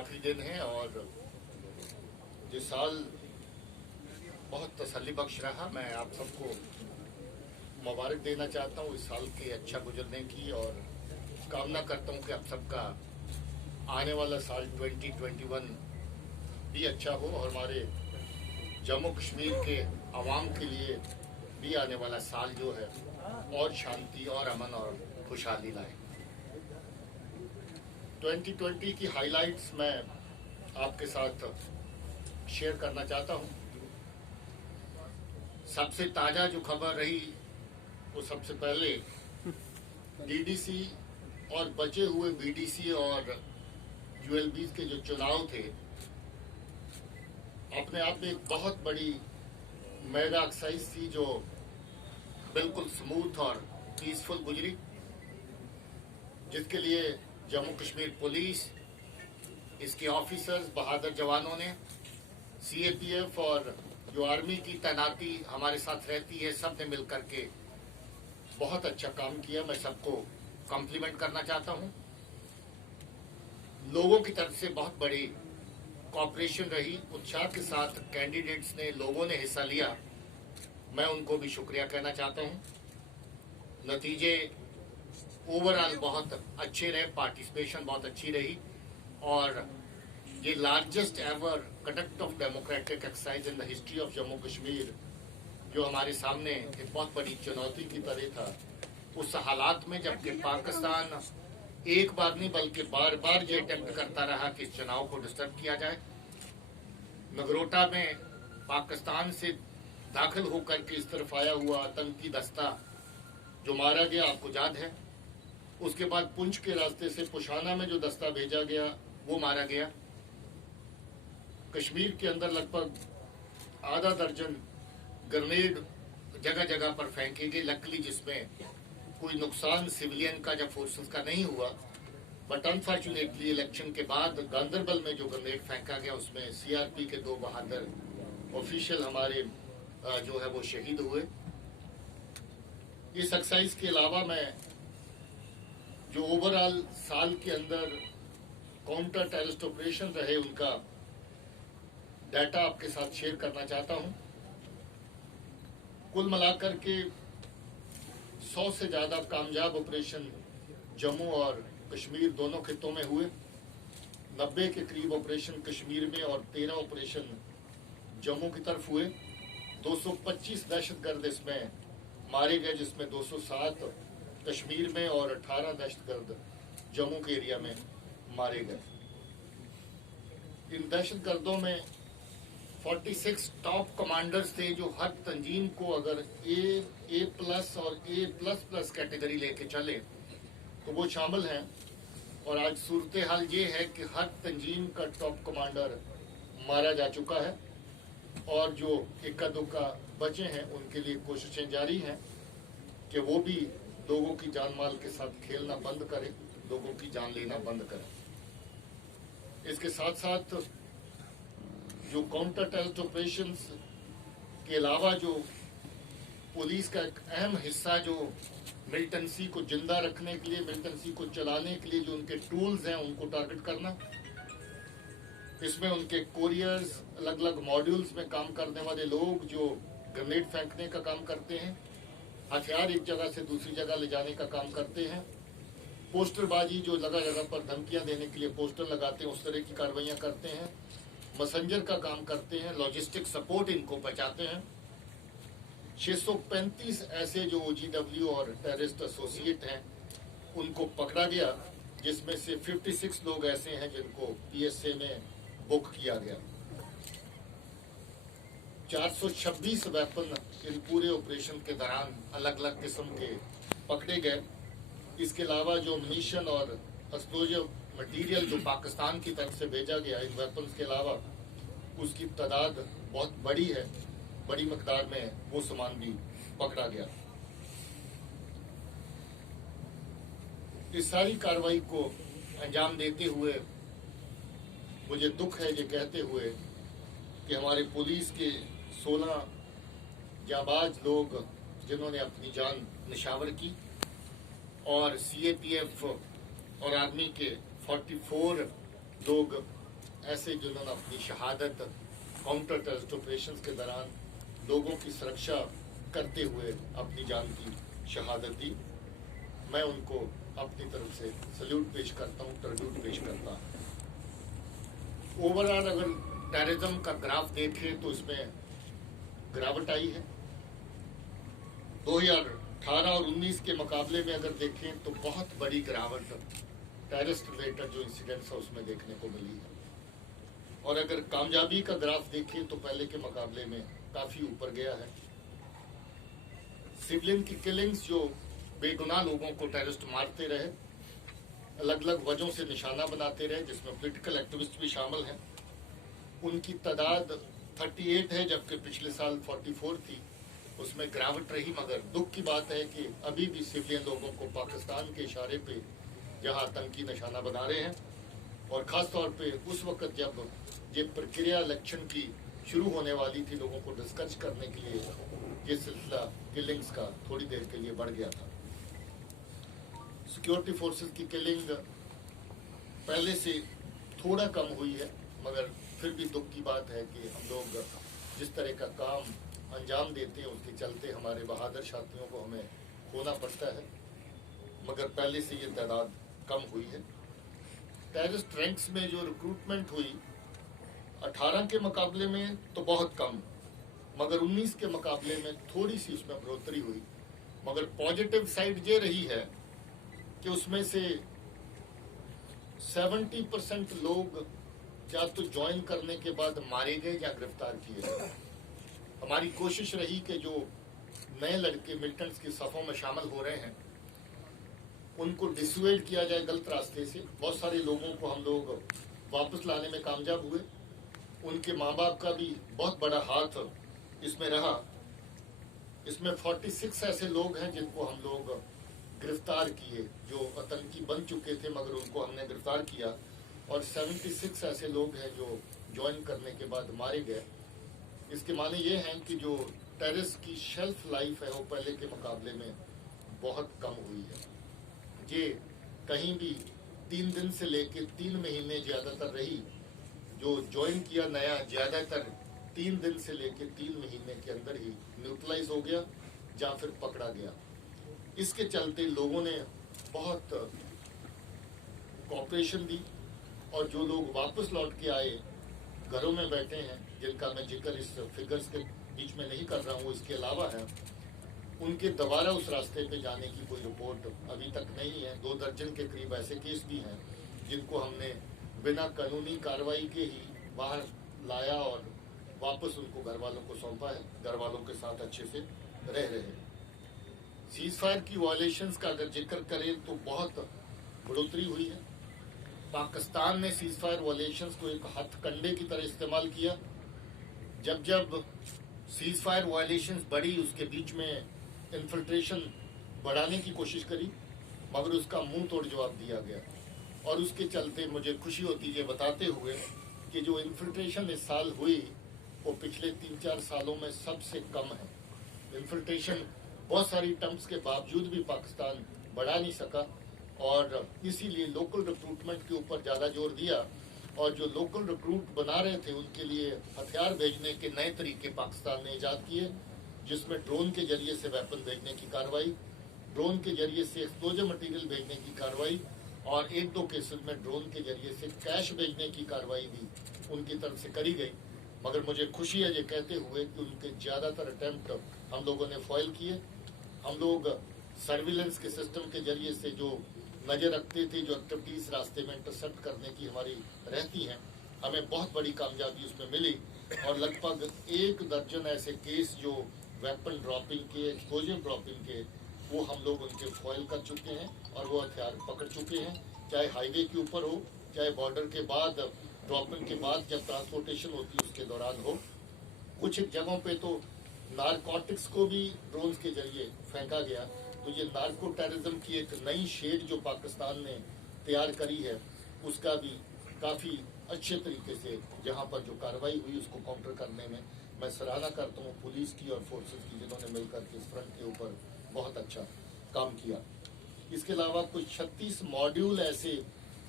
आखिरी दिन है और ये साल बहुत तसल्ली बख्श रहा। मैं आप सबको मुबारक देना चाहता हूँ इस साल के अच्छा गुजरने की और कामना करता हूँ कि आप सबका आने वाला साल 2021 भी अच्छा हो और हमारे जम्मू कश्मीर के आवाम के लिए भी आने वाला साल जो है और शांति और अमन और खुशहाली लाए। 2020 की हाइलाइट्स मैं आपके साथ शेयर करना चाहता हूं। सबसे ताज़ा जो खबर रही वो सबसे पहले डीडीसी और बचे हुए बीडीसी और यूएलबीज के जो चुनाव थे, अपने आप में एक बहुत बड़ी मेगा एक्सरसाइज थी जो बिल्कुल स्मूथ और पीसफुल गुजरी, जिसके लिए जम्मू कश्मीर पुलिस, इसके ऑफिसर्स, बहादुर जवानों ने, सीएपीएफ और जो आर्मी की तैनाती हमारे साथ रहती है, सब ने मिलकर के बहुत अच्छा काम किया। मैं सबको कॉम्प्लीमेंट करना चाहता हूं। लोगों की तरफ से बहुत बड़ी कोऑपरेशन रही, उत्साह के साथ कैंडिडेट्स ने, लोगों ने हिस्सा लिया। मैं उनको भी शुक्रिया कहना चाहता हूं। नतीजे ओवरऑल बहुत अच्छे रहे, पार्टिसिपेशन बहुत अच्छी रही और ये largest ever conduct of democratic exercise in the history of Jammu Kashmir, जो हमारे सामने एक बहुत बड़ी चुनौती की तरह था, उस हालात में जबकि पाकिस्तान एक बार नहीं बल्कि बार बार ये अटेम्प्ट करता रहा कि इस चुनाव को डिस्टर्ब किया जाए। नगरोटा में पाकिस्तान से दाखिल होकर के इस तरफ आया हुआ आतंकी दस्ता जो मारा गया, आपको याद है। उसके बाद पुंछ के रास्ते से पुशाना में जो दस्ता भेजा गया वो मारा गया। कश्मीर के अंदर लगभग आधा दर्जन ग्रेनेड जगह जगह पर फेंके गए, लकली जिसमें कोई नुकसान सिविलियन का या फोर्सेस का नहीं हुआ। बट अनफॉर्चुनेटली इलेक्शन के बाद गांदरबल में जो ग्रेनेड फेंका गया उसमें सीआरपी के 2 बहादुर ऑफिशियल हमारे जो है वो शहीद हुए। इस एक्सरसाइज के अलावा मैं जो ओवरऑल साल के अंदर काउंटर टेररिस्ट ऑपरेशन रहे उनका डाटा आपके साथ शेयर करना चाहता हूं। कुल मिलाकर के 100 से ज्यादा कामयाब ऑपरेशन जम्मू और कश्मीर दोनों खित्तों में हुए। 90 के करीब ऑपरेशन कश्मीर में और 13 ऑपरेशन जम्मू की तरफ हुए। 225 दहशतगर्द इसमें मारे गए, जिसमें 207 कश्मीर में और 18 दहशतगर्द जम्मू के एरिया में मारे गए। इन दहशतगर्दों में 46 टॉप कमांडर्स थे जो हर तंजीम को अगर ए प्लस और ए प्लस प्लस कैटेगरी लेके चले तो वो शामिल हैं। और आज सूरत हाल ये है कि हर तंजीम का टॉप कमांडर मारा जा चुका है और जो इक्का दुक्का बचे हैं उनके लिए कोशिशें जारी हैं कि वो भी लोगों की जान माल के साथ खेलना बंद करें, लोगों की जान लेना बंद करें। इसके साथ साथ जो काउंटर टेररिस्ट ऑपरेशंस के अलावा जो पुलिस का एक अहम हिस्सा जो मिलिटेंसी को जिंदा रखने के लिए, मिलिटेंसी को चलाने के लिए जो उनके टूल्स हैं उनको टारगेट करना, इसमें उनके कोरियर्स, अलग अलग मॉड्यूल्स में काम करने वाले लोग जो ग्रेनेड फेंकने का काम करते हैं, हथियार एक जगह से दूसरी जगह ले जाने का काम करते हैं, पोस्टरबाजी जो जगह जगह पर धमकियां देने के लिए पोस्टर लगाते हैं उस तरह की कार्रवाइयां करते हैं, मैसेंजर का काम करते हैं, लॉजिस्टिक सपोर्ट इनको पहुंचाते हैं। 635 ऐसे जो ओजीडब्ल्यू और टेररिस्ट एसोसिएट हैं उनको पकड़ा गया, जिसमें से 56 लोग ऐसे हैं जिनको पीएसए में बुक किया गया। 426 वेपन इन पूरे ऑपरेशन के दौरान अलग अलग किस्म के पकड़े गए। इसके अलावा जो मिशन और एक्सप्लोजिव मटेरियल जो पाकिस्तान की तरफ से भेजा गया इन वेपन्स के अलावा उसकी तादाद बहुत बड़ी है, बड़ी मकदार में वो सामान भी पकड़ा गया। इस सारी कार्रवाई को अंजाम देते हुए मुझे दुख है ये कहते हुए कि हमारे पुलिस के 16 जाबाज लोग जिन्होंने अपनी जान निशावर की और सीएपीएफ और आर्मी के 44 लोग ऐसे जिन्होंने अपनी शहादत काउंटर टेररिस्ट ऑपरेशन के दौरान लोगों की सुरक्षा करते हुए अपनी जान की शहादत दी। मैं उनको अपनी तरफ से सल्यूट पेश करता हूँ, ट्रिब्यूट पेश करता हूँ। ओवरऑल अगर टेररिज्म का ग्राफ देखें तो इसमें गिरावट आई है। 2018 और 19 के मुकाबले में अगर देखें तो बहुत बड़ी गिरावट टेररिस्ट रिलेटेड जो इंसिडेंट्स है उसमें देखने को मिली है। और अगर कामयाबी का ग्राफ देखें तो पहले के मुकाबले में काफी ऊपर गया है। सिविलियन की किलिंग्स, जो बेगुनाह लोगों को टेररिस्ट मारते रहे, अलग अलग वजहों से निशाना बनाते रहे, जिसमें पॉलिटिकल एक्टिविस्ट भी शामिल हैं, उनकी तादाद 38 है, जबकि पिछले साल 44 थी। उसमें गिरावट रही, मगर दुख की बात है कि अभी भी सिविलियन लोगों को पाकिस्तान के इशारे पे जहां आतंकी निशाना बना रहे हैं, और खास तौर पे उस वक्त जब ये प्रक्रिया इलेक्शन की शुरू होने वाली थी, लोगों को डिस्कस करने के लिए ये सिलसिला किलिंग्स का थोड़ी देर के लिए बढ़ गया था। सिक्योरिटी फोर्सेस की किलिंग पहले से थोड़ा कम हुई है, मगर फिर भी दुख की बात है कि हम लोग जिस तरह का काम अंजाम देते हैं उसके चलते हमारे बहादुर साथियों को हमें खोना पड़ता है, मगर पहले से ये तादाद कम हुई है। टेररिस्ट रैंक्स में जो रिक्रूटमेंट हुई 18 के मुकाबले में तो बहुत कम, मगर 19 के मुकाबले में थोड़ी सी उसमें बढ़ोतरी हुई। मगर पॉजिटिव साइड ये रही है कि उसमें से 70% लोग या तो ज्वाइन करने के बाद मारे गए या गिरफ्तार किए गए। हमारी कोशिश रही कि जो नए लड़के मिलिटेंट्स की सफों में शामिल हो रहे हैं उनको डिसुएड किया जाए गलत रास्ते से। बहुत सारे लोगों को हम लोग वापस लाने में कामयाब हुए। उनके माँ बाप का भी बहुत बड़ा हाथ इसमें रहा। इसमें 46 ऐसे लोग हैं जिनको हम लोग गिरफ्तार किए, जो आतंकी बन चुके थे मगर उनको हमने गिरफ्तार किया, और 76 ऐसे लोग हैं जो ज्वाइन करने के बाद मारे गए। इसके माने ये हैं कि जो टेररिस्ट की शेल्फ लाइफ है वो पहले के मुकाबले में बहुत कम हुई है। ये कहीं भी 3 दिन से लेकर 3 महीने ज्यादातर रही। जो ज्वाइन किया नया, ज्यादातर 3 दिन से लेकर 3 महीने के अंदर ही न्यूट्रलाइज हो गया या फिर पकड़ा गया। इसके चलते लोगों ने बहुत कोऑपरेशन दी, और जो लोग वापस लौट के आए घरों में बैठे हैं, जिनका मैं जिक्र इस फिगर्स के बीच में नहीं कर रहा हूँ, इसके अलावा है, उनके दोबारा उस रास्ते पे जाने की कोई रिपोर्ट अभी तक नहीं है। 2 दर्जन के करीब ऐसे केस भी हैं जिनको हमने बिना कानूनी कार्रवाई के ही बाहर लाया और वापस उनको घर वालों को सौंपा है। घर वालों के साथ अच्छे से रह रहे हैं। सीज फायर की वायलेशंस का अगर जिक्र करें तो बहुत बढ़ोतरी हुई है। पाकिस्तान ने सीज फायर वायलेशंस को एक हथकंडे की तरह इस्तेमाल किया। जब जब सीज फायर वायलेशंस बढ़ी, उसके बीच में इन्फिल्ट्रेशन बढ़ाने की कोशिश करी, मगर उसका मुंह तोड़ जवाब दिया गया। और उसके चलते मुझे खुशी होती है बताते हुए कि जो इन्फिल्ट्रेशन इस साल हुई वो पिछले 3-4 सालों में सबसे कम है। इन्फिल्ट्रेशन बहुत सारी अटेम्प्ट्स के बावजूद भी पाकिस्तान बढ़ा नहीं सका, और इसीलिए लोकल रिक्रूटमेंट के ऊपर ज़्यादा जोर दिया। और जो लोकल रिक्रूट बना रहे थे उनके लिए हथियार भेजने के नए तरीके पाकिस्तान ने ईजाद किए, जिसमें ड्रोन के जरिए से वेपन भेजने की कार्रवाई, ड्रोन के जरिए से एक्सप्लोजिव मटेरियल भेजने की कार्रवाई, और 1-2 केसेस में ड्रोन के जरिए से कैश भेजने की कार्रवाई भी उनकी तरफ से करी गई। मगर मुझे खुशी है ये कहते हुए कि उनके ज़्यादातर अटैम्प्ट हम लोगों ने फॉइल किए। हम लोग सर्विलेंस के सिस्टम के जरिए से जो नज़र रखते थे, जो एक्टिविटीज रास्ते में इंटरसेप्ट करने की हमारी रहती हैं, हमें बहुत बड़ी कामयाबी उसमें मिली। और लगभग 1 दर्जन ऐसे केस जो वेपन ड्रॉपिंग के, एक्सप्लोजिव ड्रॉपिंग के, वो हम लोग उनके फॉइल कर चुके हैं और वो हथियार पकड़ चुके हैं। चाहे हाईवे के ऊपर हो, चाहे बॉर्डर के बाद, ड्रॉपिंग के बाद जब ट्रांसपोर्टेशन होती है उसके दौरान हो। कुछ जगहों पे तो नारकोटिक्स को भी ड्रोन के जरिए फेंका गया। तो ये नार्को टेररिज्म की एक नई शेड जो पाकिस्तान ने तैयार करी है, उसका भी काफ़ी अच्छे तरीके से जहाँ पर जो कार्रवाई हुई उसको काउंटर करने में मैं सराहना करता हूँ पुलिस की और फोर्सेस की, जिन्होंने मिलकर के इस फ्रंट के ऊपर बहुत अच्छा काम किया। इसके अलावा कुछ 36 मॉड्यूल ऐसे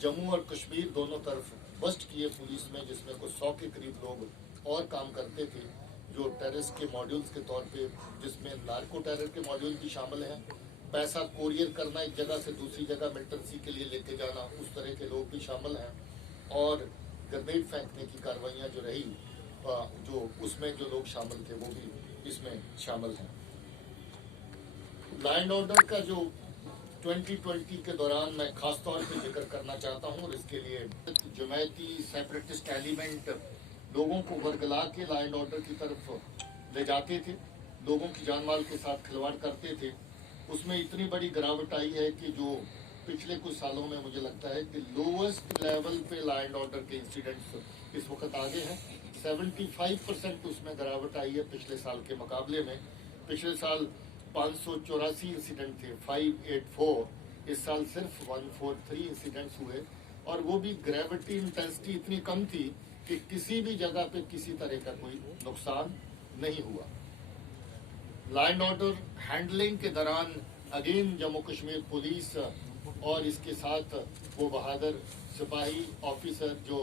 जम्मू और कश्मीर दोनों तरफ बस्ट किए पुलिस में, जिसमें कुछ 100 के करीब लोग और काम करते थे, जो टेररिस्ट के मॉड्यूल्स के तौर पे, जिसमें नार्को टेरर के मॉड्यूल भी शामिल हैं, पैसा कोरियर करना एक जगह से दूसरी जगह मिलिटेंसी के लिए लेके जाना, उस तरह के लोग भी शामिल हैं, और ग्रेनेड फेंकने की कार्रवाइयाँ जो रही, जो उसमें जो लोग शामिल थे वो भी इसमें शामिल हैं। लॉ एंड ऑर्डर का जो 2020 के दौरान मैं खास तौर पे जिक्र करना चाहता हूँ, और इसके लिए जमायती सेपरेटिस्ट एलिमेंट लोगों को वर्गला के लॉ एंड ऑर्डर की तरफ ले जाते थे, लोगों की जान माल के साथ खिलवाड़ करते थे। उसमें इतनी बड़ी गिरावट आई है कि जो पिछले कुछ सालों में मुझे लगता है कि लोवेस्ट लेवल पे लॉ एंड ऑर्डर के इंसिडेंट्स इस वक्त आगे हैं। 75% उसमें गिरावट आई है पिछले साल के मुकाबले में। पिछले साल 584 इंसिडेंट थे, 584, इस साल सिर्फ 143 इंसिडेंट्स हुए, और वो भी ग्रेविटी इंटेंसिटी इतनी कम थी कि किसी भी जगह पे किसी तरह का कोई नुकसान नहीं हुआ। लॉ एंड ऑर्डर हैंडलिंग के दौरान अगेन जम्मू कश्मीर पुलिस और इसके साथ वो बहादुर सिपाही ऑफिसर जो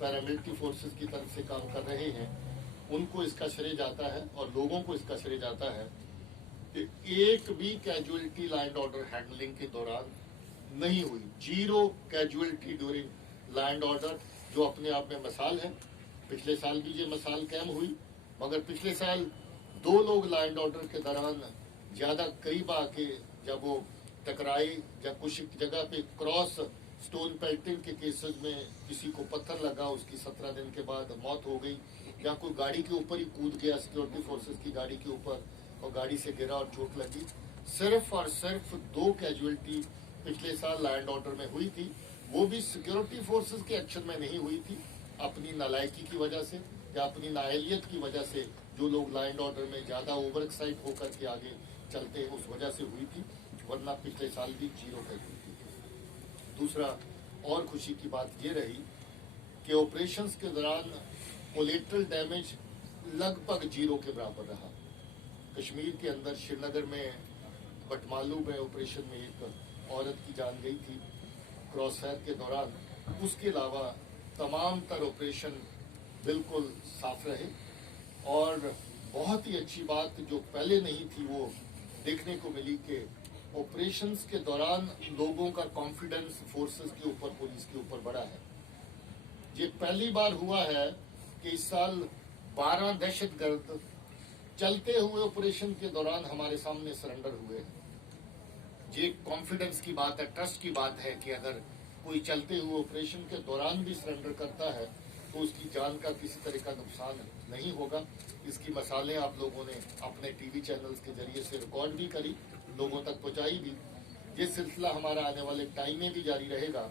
पैरामिलिट्री फोर्सेस की तरफ से काम कर रहे हैं, उनको इसका श्रेय जाता है और लोगों को इसका श्रेय जाता है कि एक भी casualty law and order handling के दौरान नहीं हुई। 0 casualty during law and order, जो अपने आप में मिसाल है। पिछले साल भी ये मिसाल कायम हुई, मगर पिछले साल 2 लोग लॉ एंड ऑर्डर के दौरान ज्यादा करीब आके जब वो टकराए, या कुछ जगह पे क्रॉस स्टोन पेल्टिंग के केसेस में किसी को पत्थर लगा, उसकी 17 दिन के बाद मौत हो गई, या कोई गाड़ी के ऊपर ही कूद गया सिक्योरिटी फोर्सेस की गाड़ी के ऊपर और गाड़ी से गिरा और चोट लगी। सिर्फ और सिर्फ 2 कैजुअलिटी पिछले साल लॉ एंड ऑर्डर में हुई थी, वो भी सिक्योरिटी फोर्सेस के एक्शन में नहीं हुई थी, अपनी नालायकी की वजह से या अपनी नाअहलियत की वजह से। जो लोग लॉ एंड ऑर्डर में ज्यादा ओवर एक्साइट होकर के आगे चलते हैं, उस वजह से हुई थी, वरना पिछले साल भी 0 कैजुअलिटी थी। दूसरा और खुशी की बात ये रही कि ऑपरेशंस के दौरान कोलेटरल डैमेज लगभग 0 के बराबर रहा। कश्मीर के अंदर श्रीनगर में बटमालू में ऑपरेशन में एक औरत की जान गई थी क्रॉस फायर के दौरान। उसके अलावा तमाम तर ऑपरेशन बिल्कुल साफ रहे, और बहुत ही अच्छी बात जो पहले नहीं थी वो देखने को मिली कि ऑपरेशंस के दौरान लोगों का कॉन्फिडेंस फोर्सेस के ऊपर, पुलिस के ऊपर बढ़ा है। ये पहली बार हुआ है कि इस साल 12 दहशतगर्द चलते हुए ऑपरेशन के दौरान हमारे सामने सरेंडर हुए हैं। ये कॉन्फिडेंस की बात है, ट्रस्ट की बात है कि अगर कोई चलते हुए ऑपरेशन के दौरान भी सरेंडर करता है तो उसकी जान का किसी तरह का नुकसान नहीं होगा। इसकी मिसालें आप लोगों ने अपने टीवी चैनल्स के जरिए से रिकॉर्ड भी करी, लोगों तक पहुंचाई भी। ये सिलसिला हमारा आने वाले टाइम में भी जारी रहेगा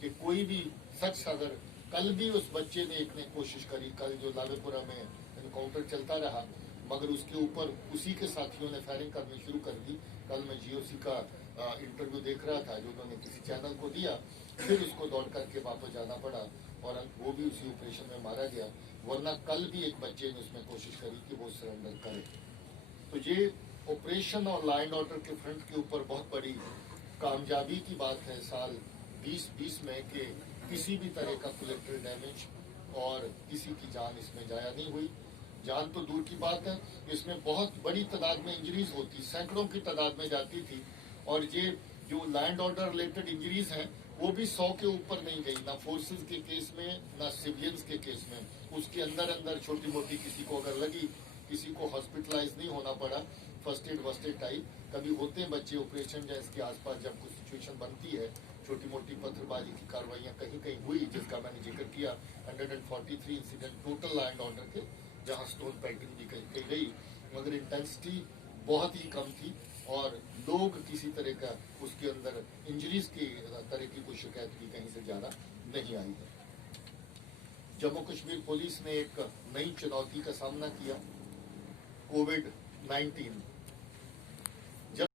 कि कोई भी शख्स, अगर कल भी उस बच्चे ने एक ने कोशिश करी, कल जो लावेपुरा में इनकाउंटर चलता रहा, मगर उसके ऊपर उसी के साथियों ने फायरिंग करनी शुरू कर दी। कल मैं जीओसी का इंटरव्यू देख रहा था जो उन्होंने किसी चैनल को दिया, फिर उसको दौड़ करके वापस जाना पड़ा और वो भी उसी ऑपरेशन में मारा गया, वरना कल भी एक बच्चे ने उसमें कोशिश करी कि वो सरेंडर करे। तो ये ऑपरेशन और लॉ एंड ऑर्डर के फ्रंट के ऊपर बहुत बड़ी कामयाबी की बात है साल 2020 में कि किसी भी तरह का कोलेटरल डैमेज और किसी की जान इसमें जाया नहीं हुई। जान तो दूर की बात है, इसमें बहुत बड़ी तादाद में इंजरीज होती, सैकड़ों की तादाद में जाती थी, और ये जो लैंड ऑर्डर रिलेटेड इंजरीज हैं वो भी 100 के ऊपर नहीं गई, ना फोर्सेस के केस में ना सिविलियंस के केस में। उसके अंदर अंदर छोटी मोटी किसी को अगर लगी, किसी को हॉस्पिटलाइज नहीं होना पड़ा, फर्स्ट एड वस्ट एड टाइप कभी होते हैं बच्चे ऑपरेशन या इसके आसपास जब कुछ सिचुएशन बनती है। छोटी मोटी पत्थरबाजी की कार्रवाइयाँ कहीं कहीं हुई, जिसका मैंने जिक्र किया। 143 incident total law and order के, जहाँ स्टोन पेल्टिंग भी कही गई, मगर इंटेंसिटी बहुत ही कम थी और लोग किसी तरह का उसके अंदर इंजरीज की तरह की कोई शिकायत भी कहीं से ज्यादा नहीं आई है। जम्मू कश्मीर पुलिस ने एक नई चुनौती का सामना किया, कोविड-19